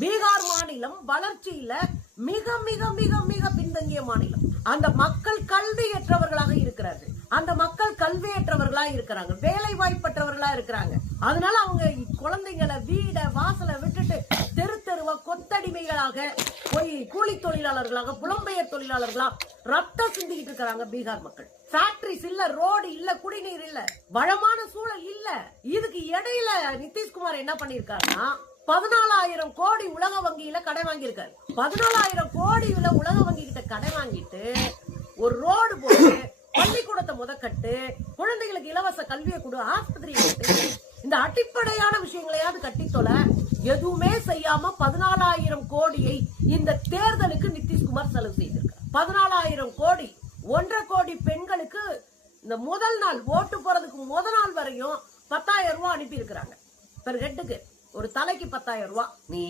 பீகார் மாநிலம் வளர்ச்சியில மிக மிக மிக மிக பின்தங்கிய மாநிலம். அந்த மக்கள் கல்வியற்றவர்களாக இருக்கிறார்கள். அந்த மக்கள் கல்வியற்றவர்களா இருக்கிறாங்க, வேலை வாய்ப்பற்றவர்களா இருக்கிறாங்க. அதனால அவங்க குழந்தைங்களை வீட வாசலை விட்டுட்டு தெரு தெருவா கொத்தடிமைகளாக போய் கூலி தொழிலாளர்களாக, புலம்பெயர் தொழிலாளர்களா ரத்தம் சிந்திக்கிட்டு இருக்கிறாங்க பீகார் மக்கள். ஃபேக்டரிஸ் இல்ல, ரோடு இல்ல, குடிநீர் இல்ல, வளமான சூழல் இல்ல. இதுக்கு இடையில நிதிஷ்குமார் என்ன பண்ணிருக்காருன்னா 14,000 கோடி உலக வங்கியில கடை வாங்கியிருக்காரு. 14,000 கோடி உலக வங்கி கிட்ட கடை வாங்கிட்டு ஒரு ரோடு போட்டு, பள்ளிக்கூடத்தை முதக்கட்டு, குழந்தைகளுக்கு இலவச கல்வியை கொடு, ஆஸ்பத்திரி கட்டு, இந்த அடிப்படையான விஷயங்களையாவது கட்டித்தொலை எதுவுமே செய்யாம 14,000 கோடியை இந்த தேர்தலுக்கு நிதிஷ்குமார் செலவு செய்திருக்கார். 14,000 கோடி, 1.5 கோடி பெண்களுக்கு இந்த முதல் நாள் ஓட்டு போறதுக்கு முதல் நாள் வரையும் 10,000 ரூபாய் அனுப்பி இருக்கிறாங்க. பெர் ஹெட்டுக்கு ஒரு தலைக்கு 10,000 ரூபாய். நீ